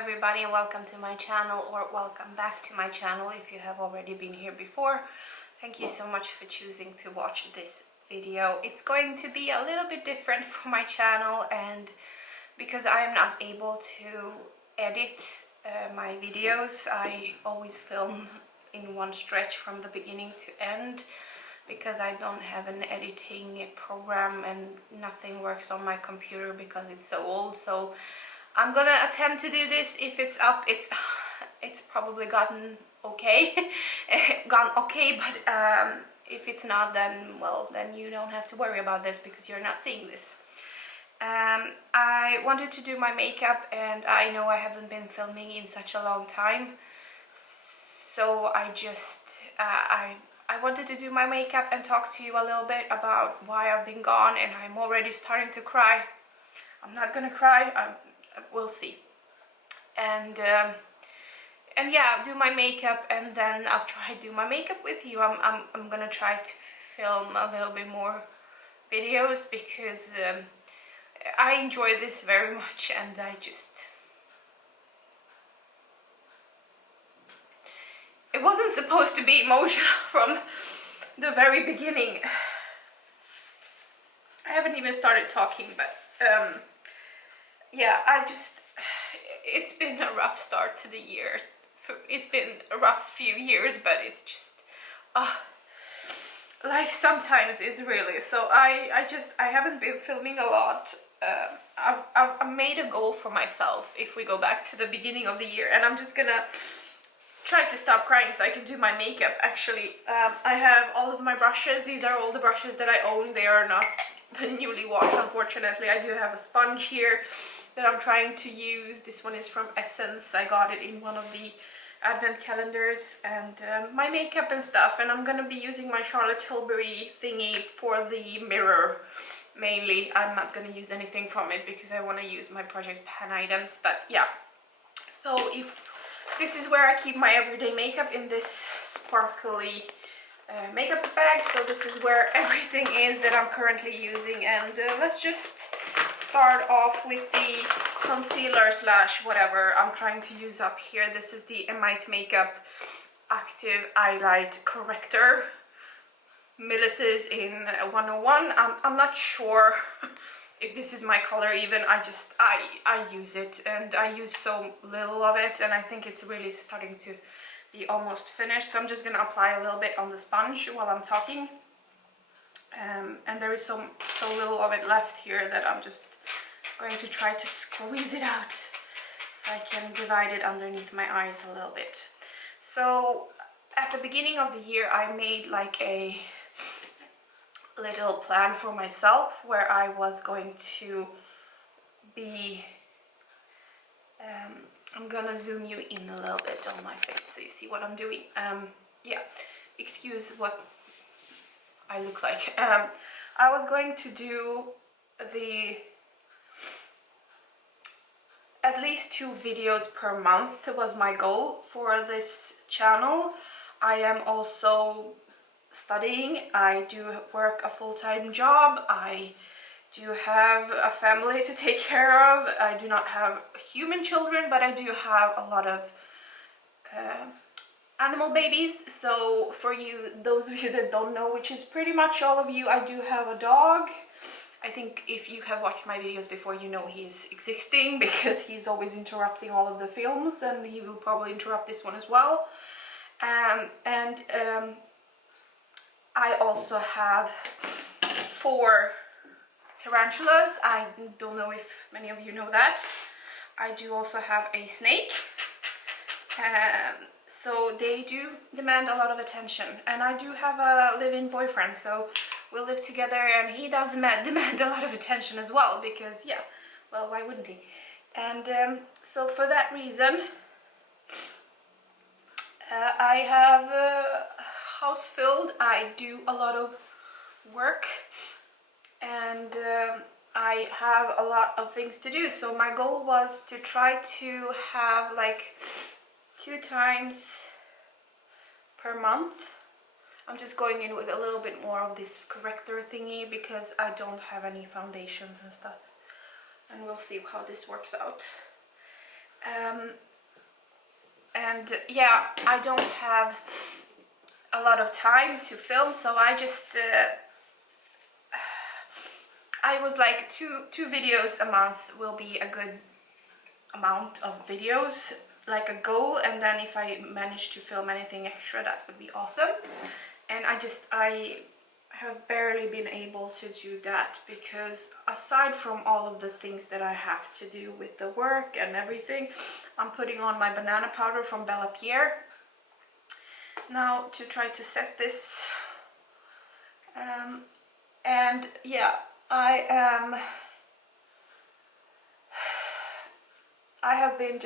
everybody and welcome to my channel, or welcome back to my channel if you have already been here before. Thank you so much for choosing to watch this video. It's going to be a little bit different for my channel, and because I am not able to edit my videos, I always film in one stretch from the beginning to end because I don't have an editing program and nothing works on my computer because it's so old. So I'm gonna attempt to do this. If it's up, it's probably gotten okay, but if it's not, then well, then you don't have to worry about this because you're not seeing this. I wanted to do my makeup, and I know I haven't been filming in such a long time, so I just I wanted to do my makeup and talk to you a little bit about why I've been gone, and I'm already starting to cry. I'm not gonna cry. We'll see. And yeah, do my makeup, and then after I do my makeup with you, I'm gonna try to film a little bit more videos because I enjoy this very much, and it wasn't supposed to be emotional from the very beginning. I haven't even started talking, but yeah, it's been a rough start to the year. It's been a rough few years, but it's just life sometimes is really. So I haven't been filming a lot. I've made a goal for myself if we go back to the beginning of the year, and I'm just gonna try to stop crying so I can do my makeup. Actually, I have all of my brushes. These are all the brushes that I own. They are not newly washed, unfortunately. I do have a sponge here that I'm trying to use. This one is from Essence. I got it in one of the advent calendars, and my makeup and stuff. And I'm gonna be using my Charlotte Tilbury thingy for the mirror mainly. I'm not gonna use anything from it because I want to use my Project Pan items. But yeah, so if this is where I keep my everyday makeup, in this sparkly makeup bag. So this is where everything is that I'm currently using, and let's just start off with the concealer slash whatever I'm trying to use up here. This is the Emite Makeup Active Eyelight Corrector, Melissa's in 101. I'm not sure if this is my color even. I use it, and I use so little of it, and I think it's really starting to be almost finished. So I'm just gonna apply a little bit on the sponge while I'm talking, and there is so little of it left here that I'm just going to try to squeeze it out so I can divide it underneath my eyes a little bit. So at the beginning of the year, I made like a little plan for myself where I was going to be I'm gonna zoom you in a little bit on my face so you see what I'm doing. Yeah, excuse what I look like. I was going to do at least 2 videos per month was my goal for this channel. I am also studying. I do work a full-time job. I do have a family to take care of. I do not have human children, but I do have a lot of animal babies. So for you, those of you that don't know, which is pretty much all of you, I do have a dog. I think if you have watched my videos before, you know he's existing because he's always interrupting all of the films, and he will probably interrupt this one as well. I also have 4 tarantulas. I don't know if many of you know that. I do also have a snake. So they do demand a lot of attention, and I do have a live-in boyfriend, so we live together, and he does demand a lot of attention as well because, yeah, well, why wouldn't he? And so for that reason, I have a house filled. I do a lot of work, and I have a lot of things to do. So my goal was to try to have like 2 times per month. I'm just going in with a little bit more of this corrector thingy because I don't have any foundations and stuff, and we'll see how this works out. And yeah, I don't have a lot of time to film, so I just I was like two videos a month will be a good amount of videos, like a goal, and then if I manage to film anything extra, that would be awesome. And I have barely been able to do that, because aside from all of the things that I have to do with the work and everything, I'm putting on my banana powder from Bella Pierre now to try to set this. And yeah, I've been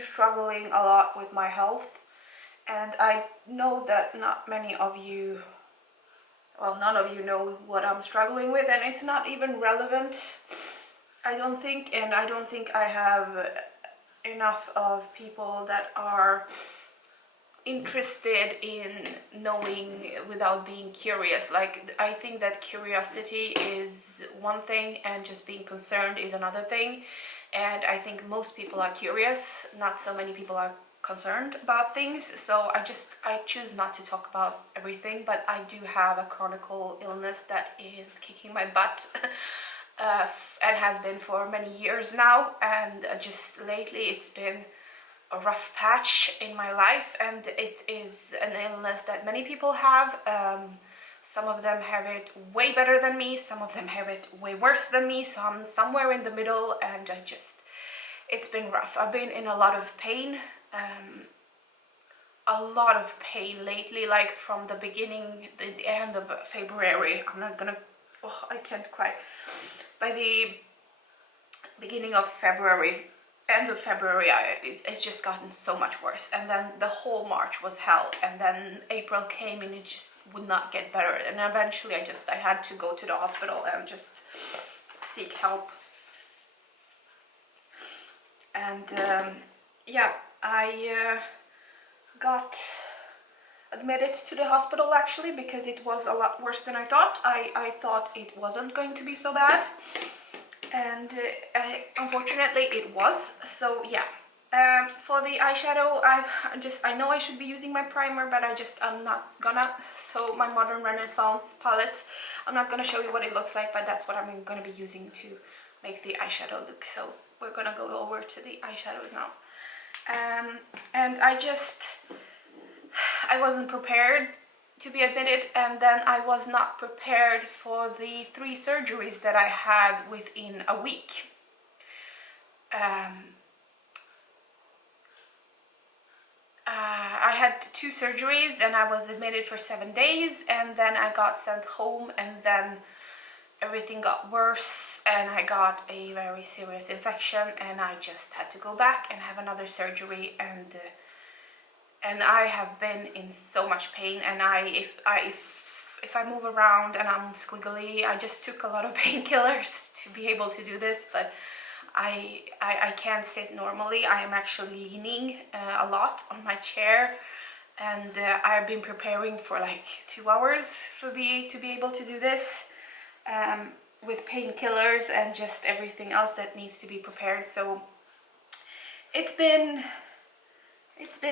struggling a lot with my health, and I know that not many of you, well, none of you know what I'm struggling with, and it's not even relevant, I don't think, and I don't think I have enough of people that are interested in knowing without being curious. Like, I think that curiosity is one thing and just being concerned is another thing, and I think most people are curious, not so many people are concerned about things. So I choose not to talk about everything, but I do have a chronic illness that is kicking my butt and has been for many years now, and just lately it's been a rough patch in my life, and it is an illness that many people have. Some of them have it way better than me, some of them have it way worse than me, so I'm somewhere in the middle, and it's been rough. I've been in a lot of pain, lately, like from the end of February. I can't cry. By the beginning of February, end of February, it's just gotten so much worse, and then the whole March was hell, and then April came and it just would not get better, and eventually I had to go to the hospital and just seek help. And yeah, I got admitted to the hospital actually, because it was a lot worse than I thought. I thought it wasn't going to be so bad, and unfortunately it was. So yeah, for the eyeshadow, I know I should be using my primer, but I'm not gonna. So my Modern Renaissance palette, I'm not gonna show you what it looks like, but that's what I'm gonna be using to make the eyeshadow look. So we're gonna go over to the eyeshadows now. And I wasn't prepared to be admitted, and then I was not prepared for the 3 surgeries that I had within a week. I had 2 surgeries, and I was admitted for 7 days, and then I got sent home, and then everything got worse, and I got a very serious infection, and I just had to go back and have another surgery, and I have been in so much pain, and if I move around and I'm squiggly, I just took a lot of painkillers to be able to do this, but I can't sit normally. I am actually leaning a lot on my chair, and I've been preparing for like 2 hours to be able to do this, with painkillers and just everything else that needs to be prepared. So it's been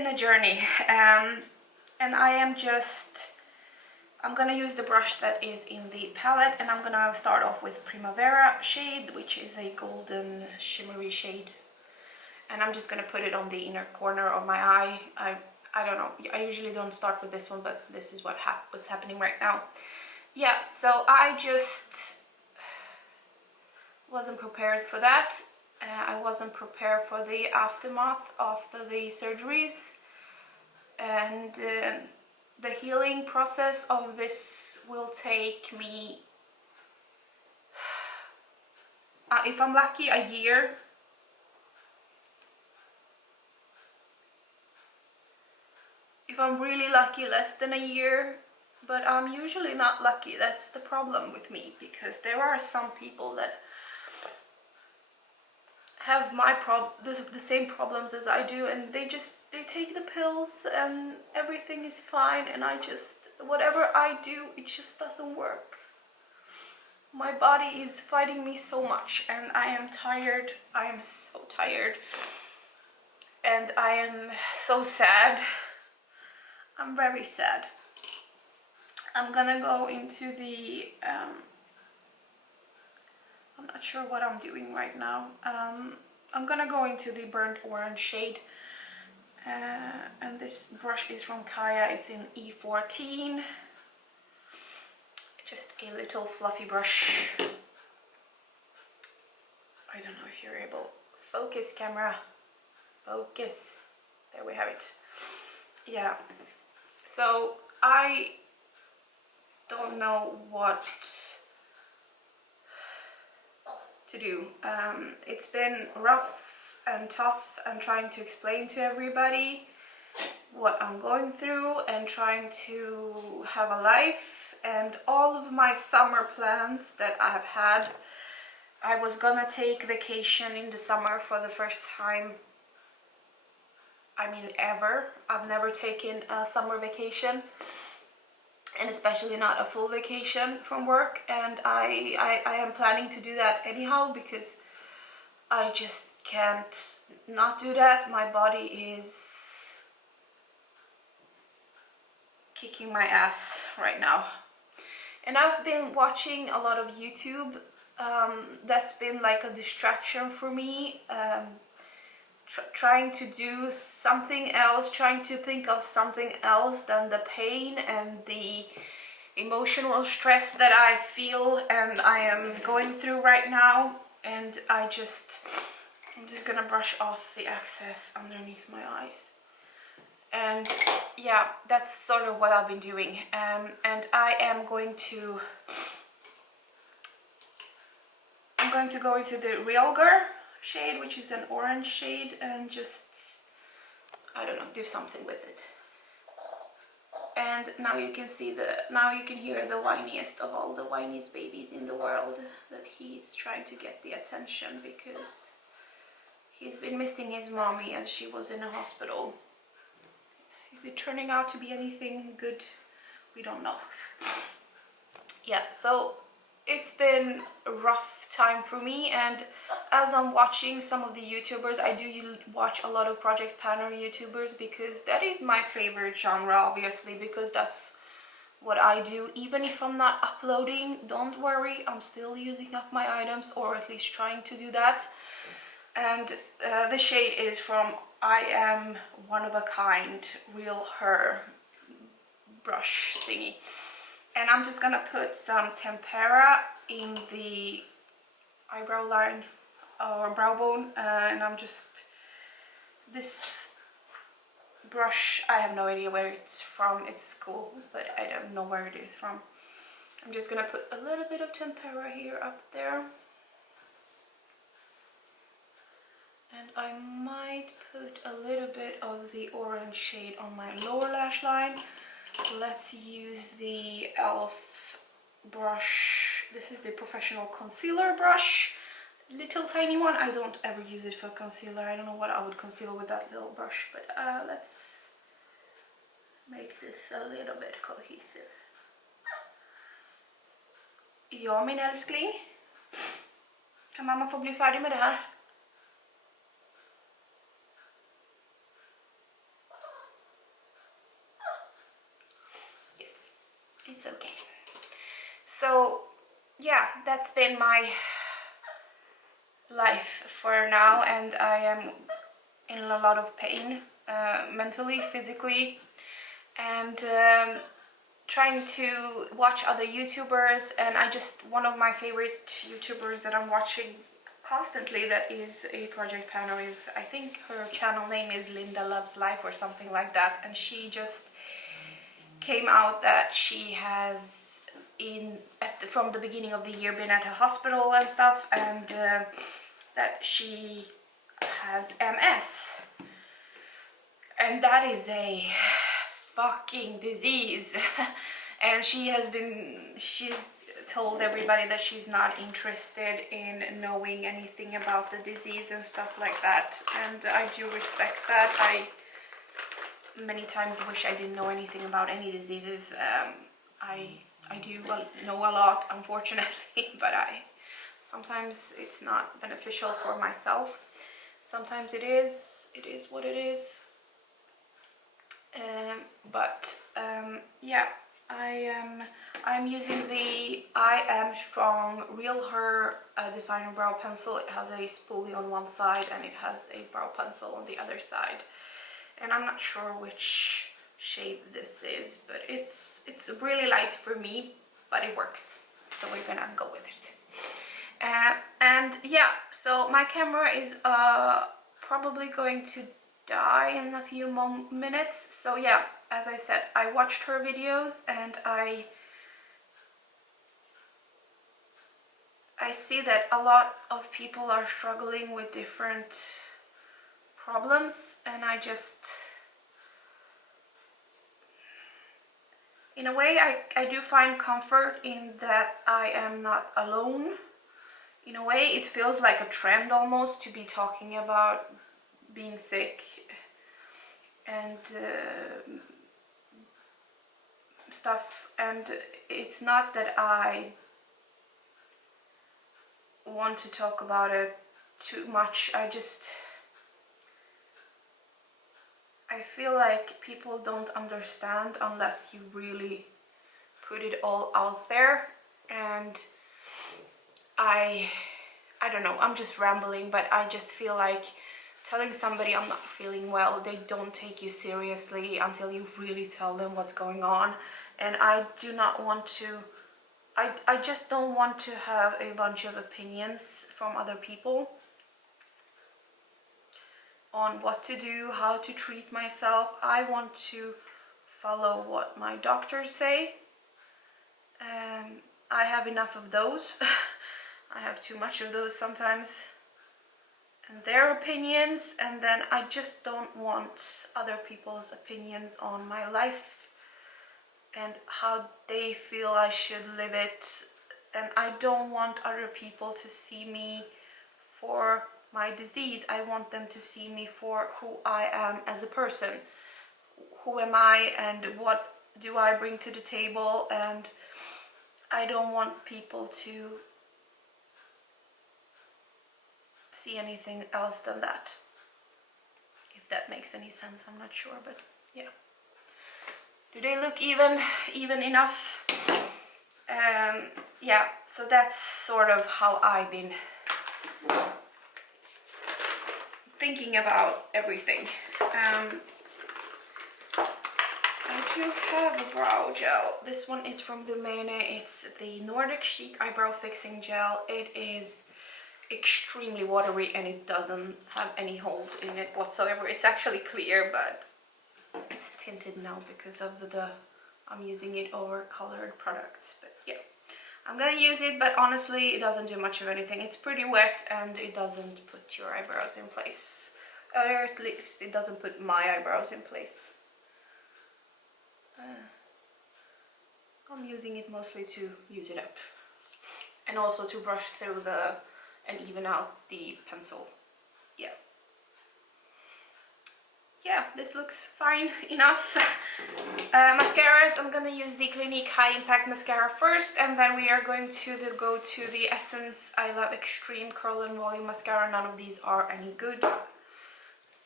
a journey, and I'm gonna use the brush that is in the palette, and I'm gonna start off with Primavera shade, which is a golden shimmery shade, and I'm just gonna put it on the inner corner of my eye. I don't know, I usually don't start with this one, but this is what's happening right now. Yeah, so I just wasn't prepared for that. I wasn't prepared for the aftermath after the surgeries, and the healing process of this will take me, if I'm lucky, a year. If I'm really lucky, less than a year, but I'm usually not lucky. That's the problem with me, because there are some people that have the same problems as I do, and they take the pills and everything is fine, and whatever I do, it just doesn't work. My body is fighting me so much, and I am tired. I am so tired. and I am so sad. I'm very sad. I'm gonna go into the I'm not sure what I'm doing right now. I'm gonna go into the burnt orange shade, and this brush is from Kaya. It's in E14. Just a little fluffy brush. I don't know if you're able. Focus, camera. Focus. There we have it. Yeah. So I don't know what to do. It's been rough and tough and trying to explain to everybody what I'm going through and trying to have a life, and all of my summer plans that I've had. I was gonna take vacation in the summer for the first time, I mean ever. I've never taken a summer vacation, and especially not a full vacation from work, and I am planning to do that anyhow because I just can't not do that. My body is kicking my ass right now. And I've been watching a lot of YouTube. That's been like a distraction for me. Trying to do something else, trying to think of something else than the pain and the emotional stress that I feel and I am going through right now. And I'm just gonna brush off the excess underneath my eyes. And yeah, that's sort of what I've been doing. And I am going to go into the Real Girl shade, which is an orange shade, and just, I don't know, do something with it. And now you can see now you can hear the whiniest of all the whiniest babies in the world, that he's trying to get the attention because he's been missing his mommy as she was in a hospital. Is it turning out to be anything good? We don't know. Yeah, so it's been a rough time for me, and as I'm watching some of the YouTubers, I do watch a lot of project planner YouTubers because that is my favorite genre, obviously, because that's what I do. Even if I'm not uploading, don't worry, I'm still using up my items, or at least trying to do that. And the shade is from I Am One of a Kind Real Her brush thingy. And I'm just gonna put some tempera in the eyebrow line or brow bone, and I'm just, this brush, I have no idea where it's from. It's cool, but I don't know where it is from. I'm just gonna put a little bit of tempera here up there. And I might put a little bit of the orange shade on my lower lash line. Let's use the e.l.f. brush. This is the professional concealer brush. Little tiny one. I don't ever use it for concealer. I don't know what I would conceal with that little brush, but let's make this a little bit cohesive. Ja, min älskling. Kan mamma få bli färdig med det här? It's okay. So yeah, that's been my life for now, and I am in a lot of pain, mentally, physically, and trying to watch other YouTubers. And one of my favorite YouTubers that I'm watching constantly, that is a project planner, is, I think her channel name is Linda Loves Life or something like that, and she just came out that she has from the beginning of the year been at a hospital and stuff, and that she has MS, and that is a fucking disease. And she's told everybody that she's not interested in knowing anything about the disease and stuff like that, and I do respect that. I many times wish I didn't know anything about any diseases. I do know a lot, unfortunately, but sometimes it's not beneficial for myself. Sometimes it is. it is what it is. Yeah, I'm using the I Am Strong Real Her Definer Brow Pencil. It has a spoolie on one side and it has a brow pencil on the other side. And I'm not sure which shade this is, but it's really light for me, but it works. So we're gonna go with it. And yeah, so my camera is probably going to die in a few minutes. So yeah, as I said, I watched her videos and I see that a lot of people are struggling with different problems, and I just, in a way, I do find comfort in that I am not alone. In a way, it feels like a trend almost to be talking about being sick and stuff, and it's not that I want to talk about it too much. I feel like people don't understand unless you really put it all out there, and I don't know, I'm just rambling, but I just feel like telling somebody I'm not feeling well, they don't take you seriously until you really tell them what's going on. And I do not want to, I just don't want to have a bunch of opinions from other people on what to do, how to treat myself. I want to follow what my doctors say. I have enough of those. I have too much of those sometimes, and their opinions, and then I just don't want other people's opinions on my life and how they feel I should live it. And I don't want other people to see me for my disease. I want them to see me for who I am as a person. Who am I and what do I bring to the table? And I don't want people to see anything else than that. If that makes any sense, I'm not sure, but yeah. Do they look even enough? Yeah, so that's sort of how I've been thinking about everything. I do have a brow gel. This one is from Lumene. It's the Nordic Chic Eyebrow Fixing Gel. It is extremely watery and it doesn't have any hold in it whatsoever. It's actually clear, but it's tinted now because of I'm using it over colored products. But yeah, I'm gonna use it, but honestly it doesn't do much of anything. It's pretty wet and it doesn't put your eyebrows in place, or at least it doesn't put my eyebrows in place. I'm using it mostly to use it up and also to brush through and even out the pencil. Yeah, this looks fine enough. Mascaras, I'm gonna use the Clinique High Impact Mascara first, and then we are going to go to the Essence I Love Extreme Curl and Volume Mascara. None of these are any good,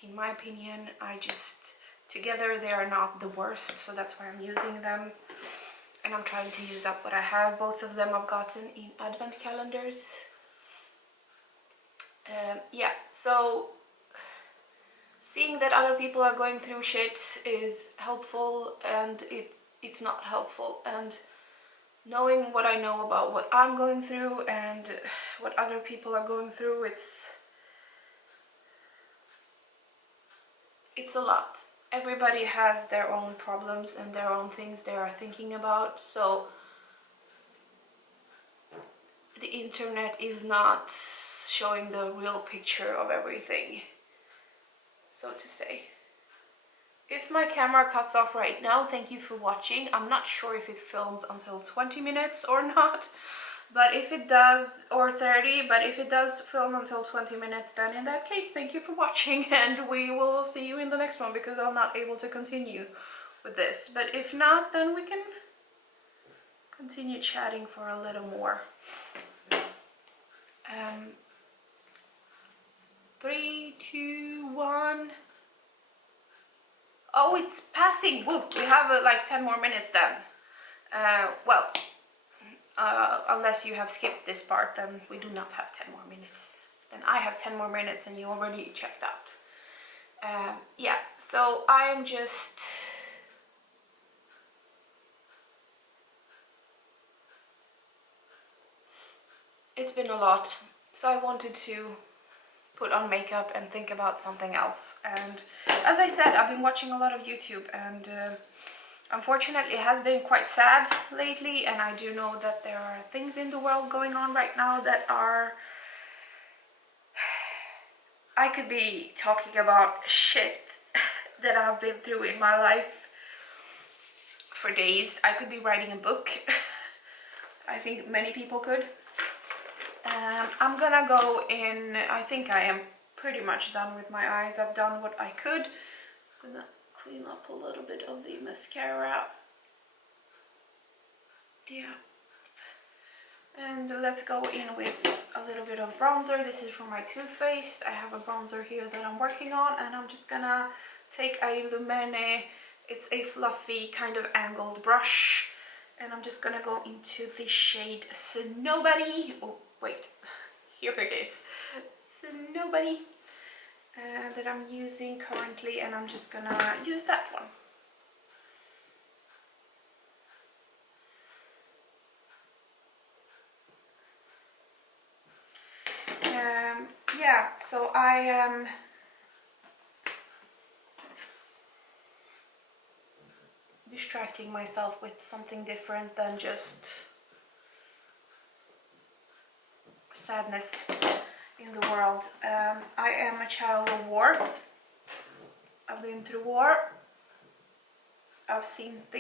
in my opinion. Together they are not the worst, so that's why I'm using them. And I'm trying to use up what I have. Both of them I've gotten in advent calendars. Yeah, so seeing that other people are going through shit is helpful, and it's not helpful. And knowing what I know about what I'm going through and what other people are going through, it's a lot. Everybody has their own problems and their own things they are thinking about, so the internet is not showing the real picture of everything, so to say. If my camera cuts off right now, thank you for watching. I'm not sure if it films until 20 minutes or not, but if it does, or 30, but if it does film until 20 minutes, then in that case, thank you for watching, and we will see you in the next one, because I'm not able to continue with this. But if not, then we can continue chatting for a little more. 3, 2, 1. Oh, it's passing. Whoop, we have like 10 more minutes then. Well, unless you have skipped this part, then we do not have 10 more minutes. Then I have 10 more minutes and you already checked out. Yeah, so I am just... It's been a lot, so I wanted to put on makeup and think about something else. And as I said, I've been watching a lot of YouTube, and unfortunately it has been quite sad lately, and I do know that there are things in the world going on right now that are... I could be talking about shit that I've been through in my life for days. I could be writing a book. I think many people could. I'm gonna go in... I think I am pretty much done with my eyes. I've done what I could. I'm gonna clean up a little bit of the mascara. Yeah. And let's go in with a little bit of bronzer. This is from my Too Faced. I have a bronzer here that I'm working on, and I'm just gonna take a Lumene. It's a fluffy kind of angled brush, and I'm just gonna go into the shade Snowbody. Oh wait, here it is. Snowbody that I'm using currently, and I'm just gonna use that one. Yeah, so I am distracting myself with something different than just sadness in the world. I am a child of war. I've been through war. I've seen things